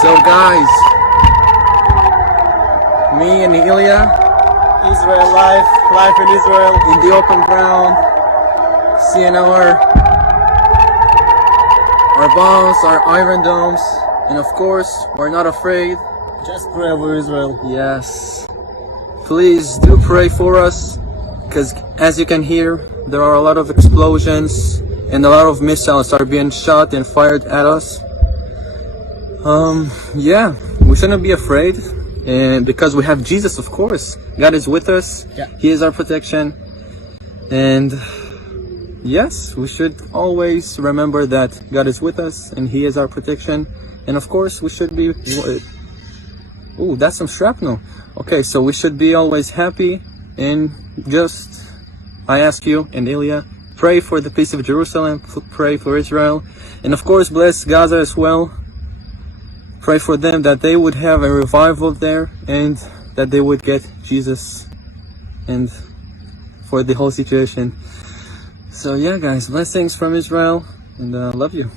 So guys, me and Ilya Israel life in Israel. in the open ground, seeing our bombs, our iron domes, and of course, we're not afraid. Just pray over Israel. Yes. Please do pray for us, because as you can hear, there are a lot of explosions and a lot of missiles are being shot and fired at us. Yeah, we shouldn't be afraid, and because we have Jesus, of course. God is with us. Yeah. He is our protection. And yes, we should always remember that God is with us and He is our protection. And of course, we should be... Ooh, that's some shrapnel. Okay, so we should be always happy, and just, I ask you and Ilya, pray for the peace of Jerusalem, pray for Israel, and of course bless Gaza as well. Pray for them that they would have a revival there and that they would get Jesus and for the whole situation. So yeah guys, blessings from Israel, and love you.